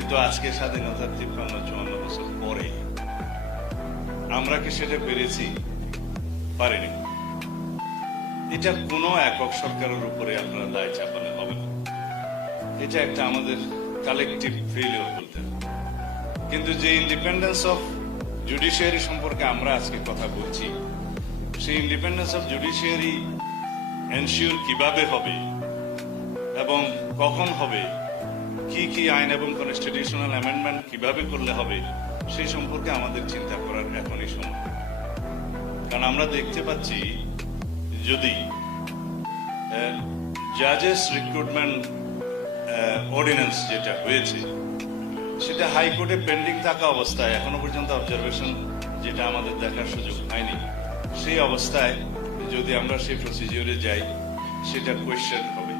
কিন্তু আজকে স্বাধীনতার 53-54 বছর পরে আমরা কি সেটা পেরেছি? পারিনি। এটা কোনো একক সরকারের উপরে আপনারা দায় চাপালে হবে না। এটা একটা আমাদের কালেকটিভ ফেলিওর বলতে হবে। কিন্তু যে ইন্ডিপেন্ডেন্স অফ জুডিশিয়ারি সম্পর্কে আমরা আজকে কথা বলছি, সেই ইন্ডিপেন্ডেন্স অফ জুডিশিয়ারি এনশিওর কিভাবে হবে এবং কখন হবে, কি কি আইন এবং কনস্টিটিউশনাল অ্যামেন্ডমেন্ট কিভাবে করলে হবে, সেই সম্পর্কে আমাদের চিন্তা করার এখনই সময়। কারণ আমরা দেখতে পাচ্ছি যদি জাজেস রিক্রুটমেন্ট অর্ডিন্যান্স যেটা হয়েছে সেটা হাইকোর্টে পেন্ডিং থাকা অবস্থায় এখনো পর্যন্ত অবজারভেশন যেটা আমাদের দেখার সুযোগ হয়নি, সেই অবস্থায় যদি আমরা সেই প্রসিজিওরে যাই সেটা কোয়েশ্চেন হবে।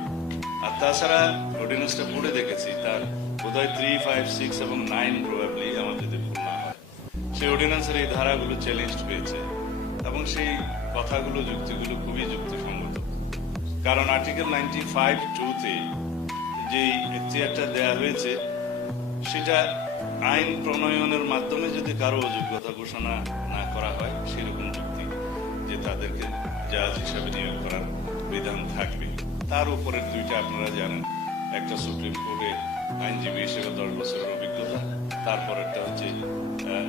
আর তাছাড়া অর্ডিন্যান্সটা পড়ে দেখেছি, তার বোধহয় 3, 5, 6 এবং 9 প্রবাবলি আমার যদি ভুল না হয়, সেই অর্ডিন্যান্সের এই ধারাগুলো চ্যালেঞ্জ হয়েছে এবং সেই কথাগুলো যুক্তিগুলো খুবই যুক্তিসঙ্গত। কারণ আর্টিকেল 95(2)তে যে এখতিয়ারটা দেয়া হয়েছে সেটা আইন প্রণয়নের মাধ্যমে যদি কারো অযোগ্যতা ঘোষণা না করা হয়, সেরকম যুক্তি যে তাদেরকে জাজ হিসাবে নিয়োগ করার বিধান থাকবে। তার উপরের দুইটা আপনারা জানেন, একটা সুপ্রিম কোর্টে আইনজীবী হিসেবে 10 বছরের অভিজ্ঞতা, তারপরেরটা হচ্ছে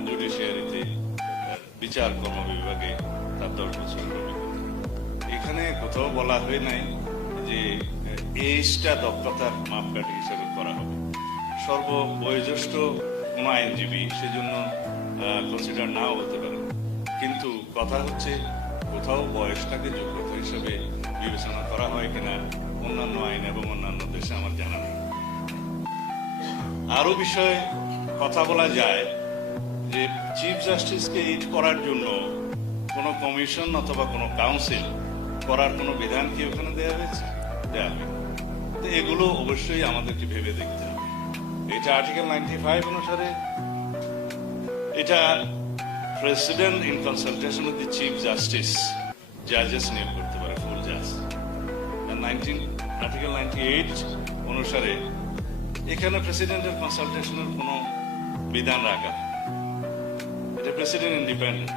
জুডিশিয়ারিতে বিচার কর্ম বিভাগে তার 10 বছরের অভিজ্ঞতা। এখানে কোথাও বলা হয় নাই যে এইজটা দক্ষতার মাপকাঠি হিসেবে করা হবে। সর্ববয়োজ্যেষ্ঠ কোন আইনজীবী সেজন্য কনসিডার নাও হতে পারে, কিন্তু কথা হচ্ছে কোথাও বয়সটাকে যোগ্যতা হিসেবে বিবেচনা করা হয় কিনা অন্যান্য আইন এবং অন্যান্য দেশে আমার জানা নেই। আরো বিষয়ে কথা বলা যায় যে চিফ জাস্টিসকে এইড করার জন্য কোন কমিশন অথবা কোন কাউন্সিল করার কোন বিধান কি ওখানে দেওয়া হয়েছে? দেওয়া হয়নি। তো এগুলো অবশ্যই আমাদেরকে ভেবে দেখতে হবে। এটা আর্টিকেল 95 অনুসারে এটা president in consultation with the chief justice জাজেস নিয়োগ করতে পারে, ফুল জাজ। আর্টিকেল 98 অনুসারে এখানে প্রেসিডেন্টের কনসালটেশনের কোনো বিধান রাখা, এটা president independent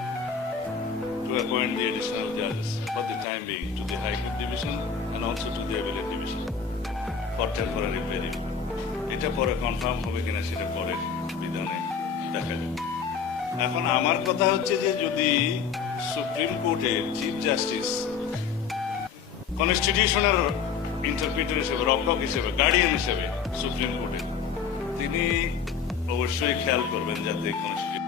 to appoint the additional judges for the time being to the High Court Division and also to the Appellate Division for temporary period. এটা পরে কনফার্ম হবে কিনা সেটা পরের বিধানে দেখা যাবে। এখন আমার কথা হচ্ছে যে যদি সুপ্রিম কোর্টের চিফ জাস্টিস কনস্টিটিউশনের ইন্টারপ্রিটার হিসেবে, রক্ষক হিসেবে, গার্ডিয়ান হিসেবে সুপ্রিম কোর্টের, তিনি অবশ্যই খেয়াল করবেন যাতে কনস্টিটিউশন